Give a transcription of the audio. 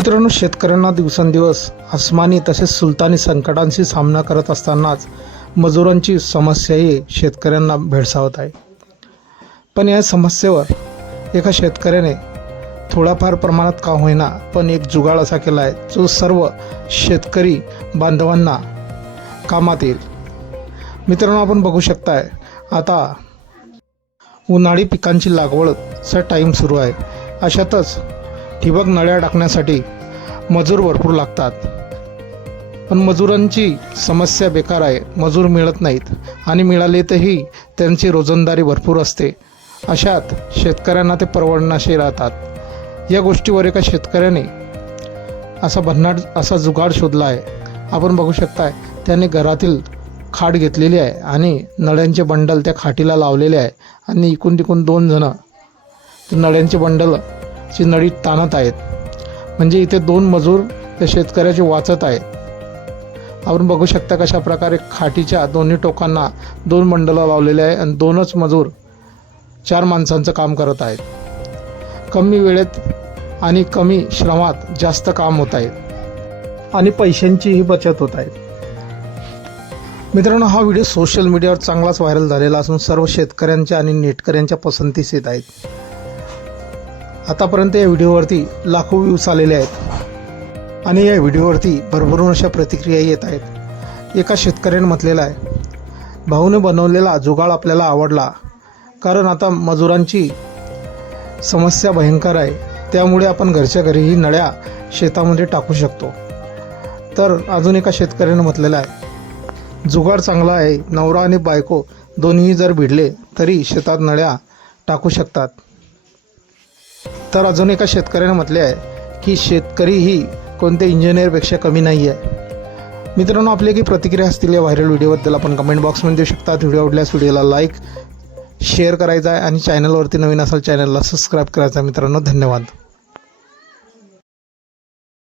मित्रांनो, शेतकऱ्यांना दिवसेंदिवस आसमानी तसेच सुलतानी संकटांशी सामना करत असतानाच मजुरांची समस्याही शेतकऱ्यांना भेडसावत आहे. पण या समस्येवर एका शेतकऱ्याने थोडाफार प्रमाणात का होईना पण एक जुगाड असा केला आहे जो सर्व शेतकरी बांधवांना कामात येईल. मित्रांनो, आपण बघू शकताय आता उन्हाळी पिकांची लागवडचा टाईम सुरू आहे. अशातच ठिबक नळ्या टाकण्यासाठी मजूर भरपूर लागतात, पण मजुरांची समस्या बेकार आहे. मजूर मिळत नाहीत आणि मिळाले तरी त्यांची रोजंदारी भरपूर असते. अशात शेतकऱ्यांना ते परवडण्याशी राहतात. या गोष्टीवर एका शेतकऱ्याने असा भन्नाट असा जुगाड शोधला आहे. आपण बघू शकताय त्याने घरातील खाट घेतलेली आहे आणि नळ्यांचे बंडल त्या खाटीला लावलेले आहे आणि इकून तिकून दोन जण नळ्यांचे बंडलची नळी ताणत आहेत. म्हणजे इथे दोन मजूर त्या शेतकऱ्याचे वाचत आहेत. आपण बघू शकता कशा प्रकारे खाटीच्या दोन्ही टोकांना दोन बंडलं लावलेले आहे आणि दोनच मजूर 4 माणसांचं काम करत आहेत. कमी वेळेत आणि कमी श्रमात जास्त काम होत आहे आणि पैशांचीही बचत होत आहे. मित्रांनो, हा व्हिडिओ सोशल मीडियावर चांगलाच व्हायरल झालेला असून सर्व शेतकऱ्यांच्या आणि नेटकऱ्यांच्या पसंतीस येत आहेत. आतापर्यंत या व्हिडिओवरती लाखो व्ह्यूज आलेले आहेत आणि या व्हिडिओवरती भरभरून अशा प्रतिक्रिया येत आहेत. एका शेतकऱ्याने म्हटलेलं आहे, भाऊने बनवलेला जुगाड आपल्याला आवडला, कारण आता मजुरांची समस्या भयंकर आहे. त्यामुळे आपण घरच्या घरीही नळ्या शेतामध्ये टाकू शकतो. तर अजून एका शेतकऱ्याने म्हटलेलं आहे, जुगाड चांगला आहे. नवरा आणि बायको दोन्ही जर भिडले तरी शेतात नळ्या टाकू शकतात. तर अजून एका शेतकऱ्याने म्हटले आहे की शेतकरी ही कोणत्या इंजिनियरपेक्षा कमी नाही आहे. मित्रांनो, आपली काही प्रतिक्रिया असतील या व्हायरल व्हिडिओबद्दल आपण कमेंट बॉक्समध्ये देऊ शकता. व्हिडिओ आवडल्यास व्हिडिओला लाईक शेअर करायचा आहे आणि चॅनलवरती नवीन असाल चॅनलला सबस्क्राईब करायचं आहे. मित्रांनो, धन्यवाद.